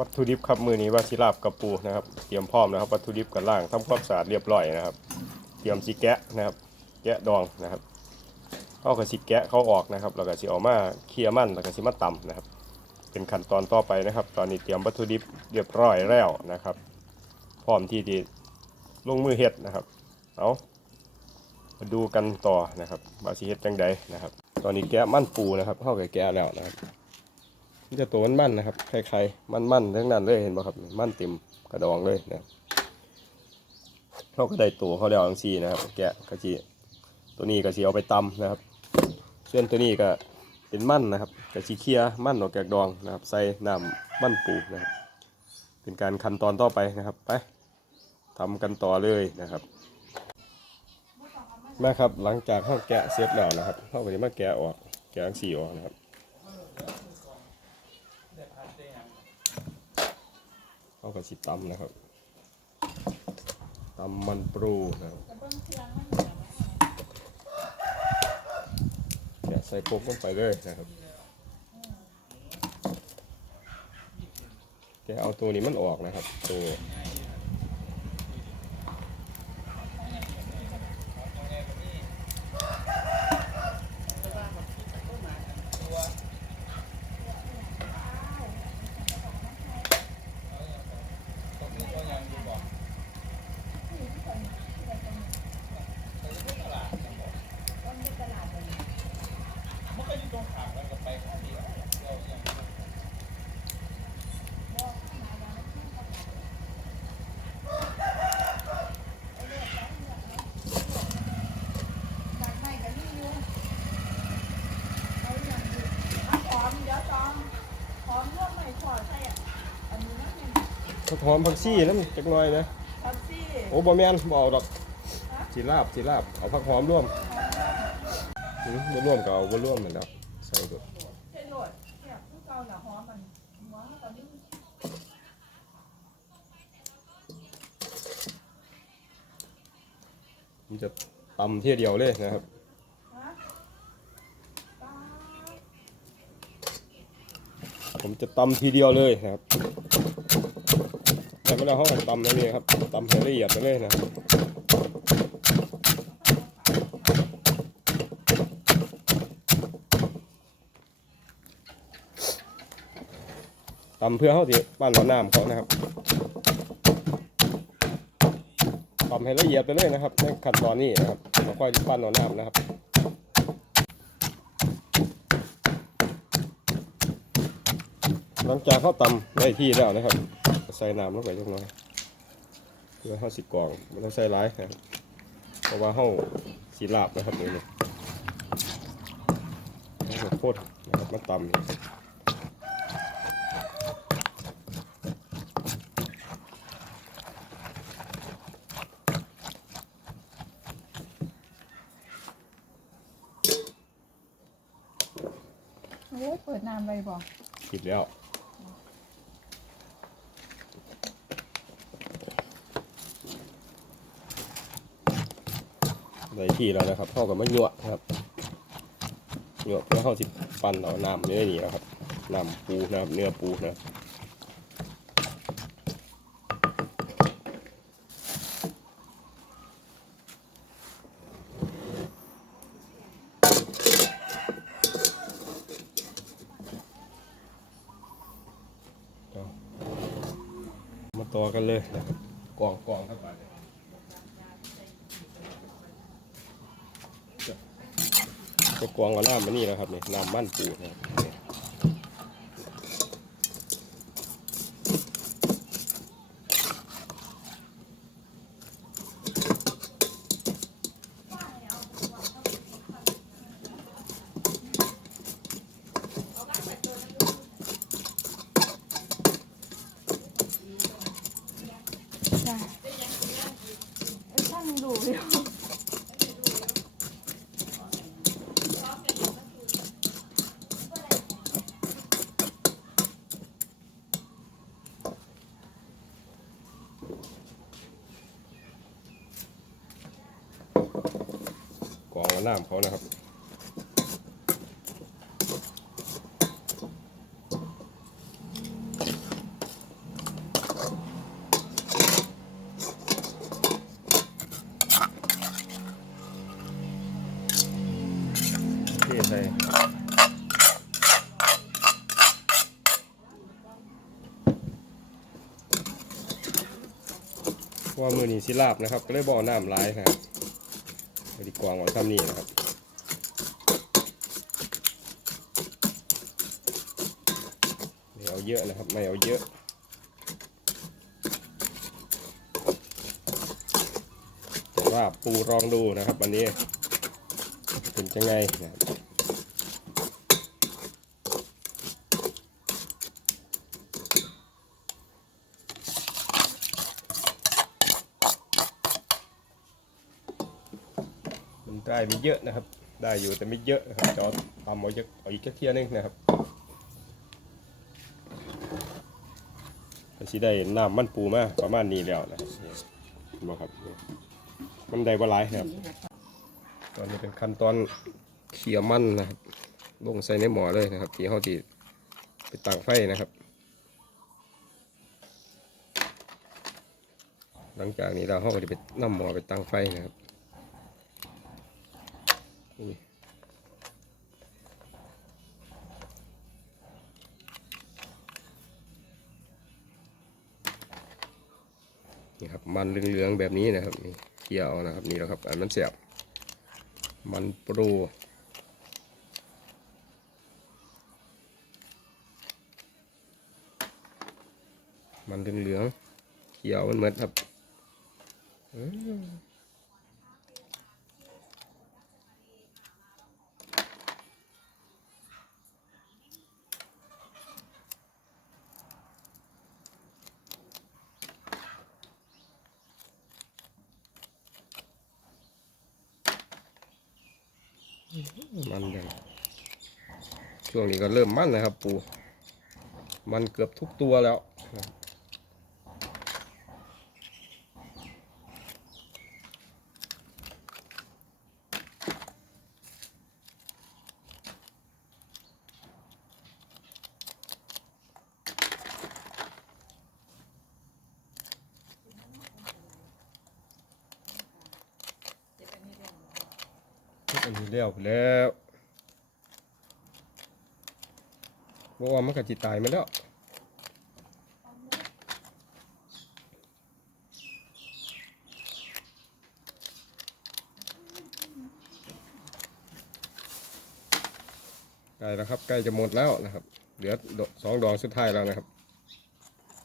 วัตถุดิบครับมือนี้ว่าสิลาบกับปูนะครับเตรียมพร้อมนะครับ วัตถุดิบกันล่างทำความสะอาดเรียบร้อยนะครับ เตรียมสิแกะนะครับ แกะดองนะครับเขาก็สิแกะเขาออกนะครับแล้วก็สิเอามาเคี่ยมันแล้วก็สิมาตำนะครับ เป็นขั้นตอนต่อไปนะครับ ตอนนี้เตรียมวัตถุดิบเรียบร้อยแล้วนะครับ พร้อมที่จะลงมือเฮ็ดนะครับเอามาดูกันต่อนะครับว่าสิเฮ็ดจังใดนะครับ ตอนนี้แกะมันปูนะครับเข้ากับแกะแล้วนะครับ มันจะตัวมันมันนะครับคล้ายๆมันๆทั้งนั้นเลยเห็นป่ะครับมันเต็มกระดองเลยนะครับเขาก็ได้ตัวเขาแล้วทั้งสี่นะครับ แกะกะจีตัวนี้ก็สีเอาไปตำนะครับ ส่วนตัวนี้ก็เป็นมันนะครับกะจีเคี่ยมันออกจากดองนะครับ ใส่น้ำมันปูนะครับ เป็นการขั้นตอนต่อไปนะครับไปทำกันต่อเลยนะครับมาครับหลังจากเข้าแกะเสร็จแล้วนะครับเข้าไปมาแกะออกแกะทั้งสี่ออกนะครับ เข้ากับสิตำนะครับตำมันปรูนะครับแกะใส่โคกลงไปเลยนะครับ แกเอาตัวนี้มันออกนะครับ ตัว จากไม่กันนี่อยู่เอาอย่างนี้เอาหอมเดี๋ยวจองหอมร่วมไม่พอใช่อะอันนี้นั่นเอง ผักหอมผักซี่น้ำจักหน่อยนะทับซี่โอ้บ่แม่นบ่เอาดอกสิลาบสิลาบเอาผักหอมร่วมหืมบ่ร่วมก็เอาบ่ร่วมเหมือนกันใส่ตัวเส้นโรดเนี่ยผู้เก่าหน่ะหอมมันหัวมันตอนนี้มันจะตำเที่ยเดียวเลยนะครับฮะตาผมจะตำทีเดียวเลยนะครับ แต่ไม่ได้ห้องตำแล้วนี่ครับตำให้ละเอียดไปเลยนะตำเพื่อเขาที่ปั้นหัวน้ำเขานะครับตำให้ละเอียดไปเลยนะครับในขั้นตอนนี้นะครับแล้วค่อยปั้นหัวน้ำนะครับหลังจากเขาตำได้ที่แล้วนะครับ ใส่น้ำลงไปจังน้อยเพื่อเขาสิกรองไม่ต้องใส่ร้ายนะครับเพราะว่าเขาสีลาบนะครับนี่นี่ข้าวโพดนะครับมาตำนี่โอ้ยเปิดน้ำไปบอกปิดแล้ว ได้ที่แล้วนะครับเข้ากับมะหยวนะครับหยวเพื่อเข้าสิปั่นเอาน้ำเนื้อนี่นะครับน้ำปูนะครับเนื้อปูนะมาต่อกันเลยนะครับกล่องกล่องครับไปจะ จะกล่องกับน้ำมานี่นะครับเนี่ยน้ำมันปูนะครับ กองน้ำเขานะครับเทใส่ว่ามือนี้สิลาบนะครับ ก็ได้บ่อน้ำลายครับ ดีกวางของซ้ำนี่นะครับไม่เอาเยอะนะครับไม่เอาเยอะแต่ว่าปูลองดูนะครับวันนี้เป็นยังไงนะครับ ได้ไม่เยอะนะครับ ได้อยู่แต่ไม่เยอะนะครับจอทำเอาเยอะเอาอีกแค่เที่ยนึงนะครับก็สิได้น้ำมันปูมาประมาณนี้แล้วนะครับเนี่ยเห็นบ่ครับ มันได้บ่หลายนะครับ ตอนนี้เป็นขั้นตอนเขี่ยมันนะครับลงใส่ในหม้อเลยนะครับ ที่เขาที่ไปตั้งไฟนะครับ หลังจากนี้เราเขาก็จะไปน้ำหม้อไปตั้งไฟนะครับ อุ้ยนี่ครับมันเหลืองๆแบบนี้นะครับนี่เขี่ยเอานะครับนี่แหละครับอันมันเสียบมันโปรมันเหลืองๆเขียวมันเหมือนครับอืม มันเลยช่วงนี้ก็เริ่มมันเลยครับปู มันเกือบทุกตัวแล้ว อันนี้เลี้ยวแล้วบอกว่ามันก็จิตายมาแล้วใกล้แล้วครับใกล้จะหมดแล้วนะครับ เหลือสองดอกสุดท้ายแล้วนะครับ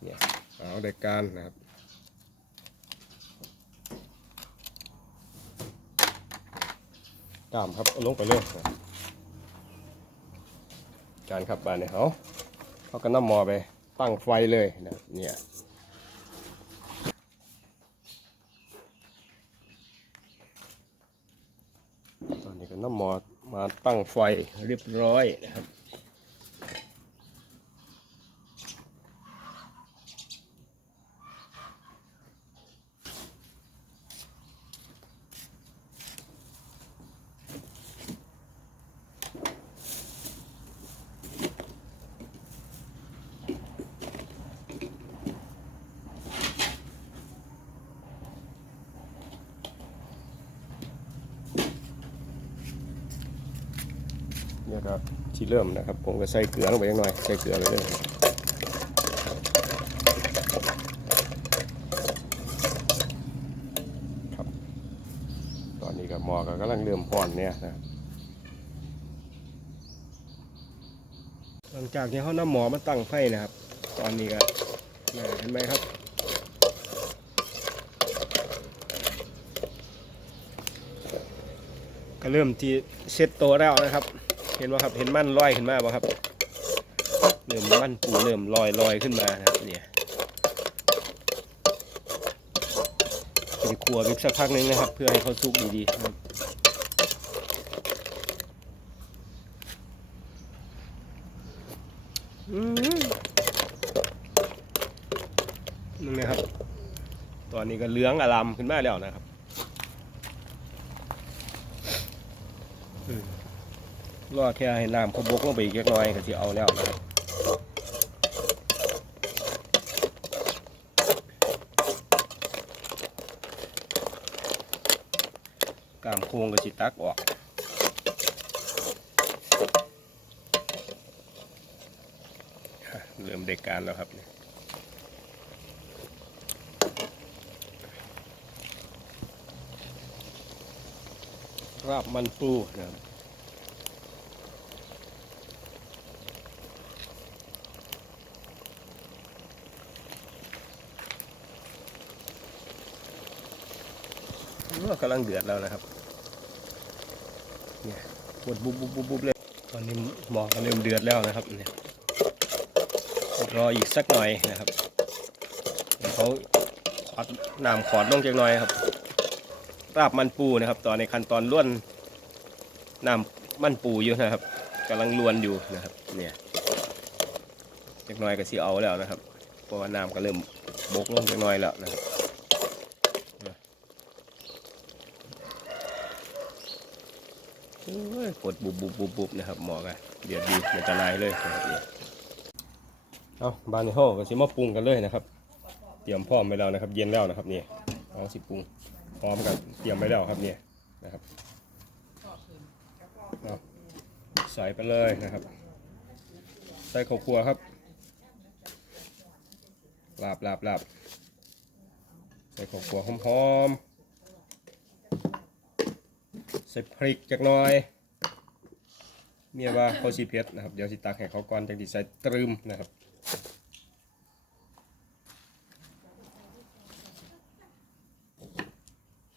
เนี่ยเอาเด็กการนะครับ กล้ามครับลงไปเลยจานครับบานเนี่ยเอาเขาก็น้ำมอไป ตั้งไฟเลยนะเนี่ยตอนนี้ก็น้ำมอมาตั้งไฟเรียบร้อยนะครับ เนี่ยก็ที่เริ่มนะครับ ผมก็ใส่เกลือลงไปนิดหน่อยใส่เกลือไปเลยครับ ตอนนี้ก็หมอก็กำลังเริ่มพอนเนี่ยนะหลังจากที่เขาน้ำหมอมาตั้งไฟนะครับ ตอนนี้ก็น่าเห็นไหมครับก็เริ่มที่เซ็ตโตวแล้วนะครับ เห็นว่าครับเห็นมันลอยขึ้นมาบ่ครับเริ่มมันปูเริ่มลอยลอยขึ้นมานะครับเนี่ยเป็นครัวอีกสักพักนึงนะครับ เพื่อให้เขาสุกดีๆนะครับนี่นะครับ ตอนนี้ก็เหลืองอลามขึ้นมาแล้วนะครับ รอแค่ให้น้ำเขาบกลงไปีกเล็กน้อยก็จะเอาแล้วนะครับกามโค้งก็จิตักออกเริ่มเด็กการแล้วครับราบมันปูนะครับ กำลังเดือดแล้วนะครับ เนี่ยปวดบุบบุบบุบบุบเลย ตอนนี้หมอกเริ่มเดือดแล้วนะครับ เนี่ย รออีกสักหน่อยนะครับเดี๋ยวเขาขอดน้ำขอดลงจักหน่อยครับลาบมันปูนะครับ ตอนในขั้นตอนล้วนน้ำมันปูอยู่นะครับกำลังลวนอยู่นะครับ เนี่ยจักหน่อยก็สิเอาแล้วนะครับ เพราะว่าน้ำก็เริ่มบกลงจักหน่อยแล้วนะครับ โอ้ย กดบุบบุบบุบบุบนะครับหมอกอะเดือดดีมันจะลายเลยเอาบานในห้องก็สิมาปรุงกันเลยนะครับ เตรียมพร้อมไว้แล้วนะครับ เย็นแล้วนะครับนี่เอาสิปรุงพร้อมกันเตรียมไว้แล้วครับนี่นะครับเอาใส่ไปเลยนะครับ ใส่ข้าวคั่วครับลาบลาบลาบใส่ข้าวคั่วหอมๆ ใส่พริกจักหน่อย เมียว่าเขาสีเผ็ดนะครับ เดี๋ยวสิตักให้เขาก่อนจังสิใส่ตรึมนะครับ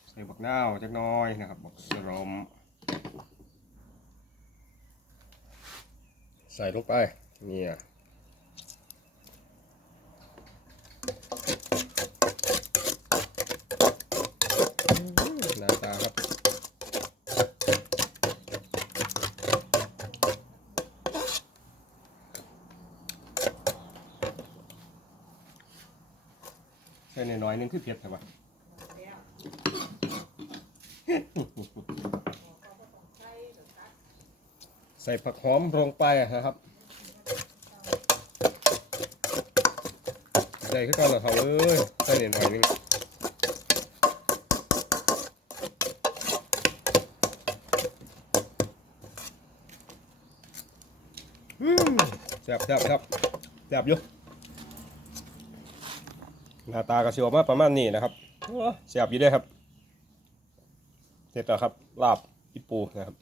ใส่บักนาวจักหน้อยนะครับบักสรมใส่ลงไปเนี่ยหน้าตาครับ ใส่น้ อยๆนึงคือเผ็ดใช่ปะใส่ผักหอมลงไปนะครับใส่ขึ้นก่อนเหรอเขาเอ้ยใส่หน่อยนึงแซ่บแซ่บครับแซ่บอยู่ หน้าตากระเสียวมาประมาณนี้นะครับเสียบอยู่ได้ครับ เสร็จแล้วครับ ลาบอิปูนะครับ